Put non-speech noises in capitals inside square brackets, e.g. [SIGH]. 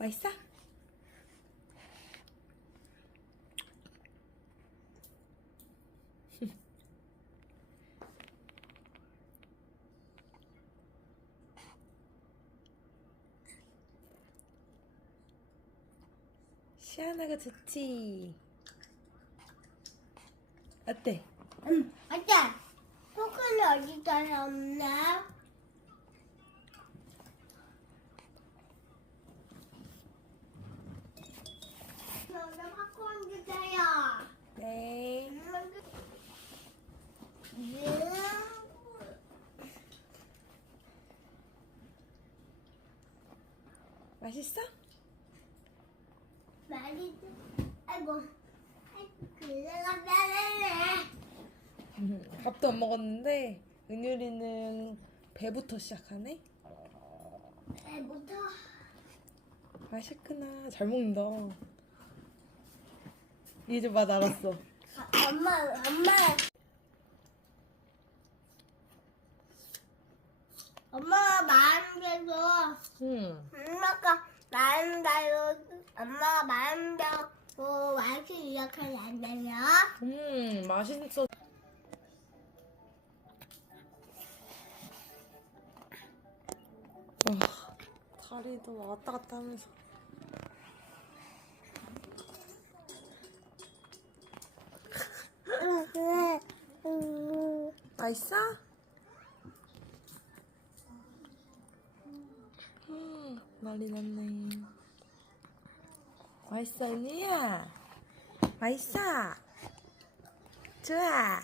맛있어? [LAUGHS] 시아나가 좋지. 어때? 응, 어때? 포크는 어디다 없나? 너는 팝콘 주세요. 네. 맛있어? 말이 아이고 그래가 [LAUGHS] 밥도 안 먹었는데 은율이는 배부터 시작하네. 배부터 맛있구나. 잘 먹는다. 이제 맛 알았어. 엄마 엄마 엄마가 마음대로 응. 엄마가 마음대로 엄마가 마음대로 맛을 이렇게 안 되냐? 음, 맛있어. 와, 다리도 왔다 갔다 하면서. 맛있어? 음, 난리 났네. 맛있어, 언니야? 맛있어? 좋아.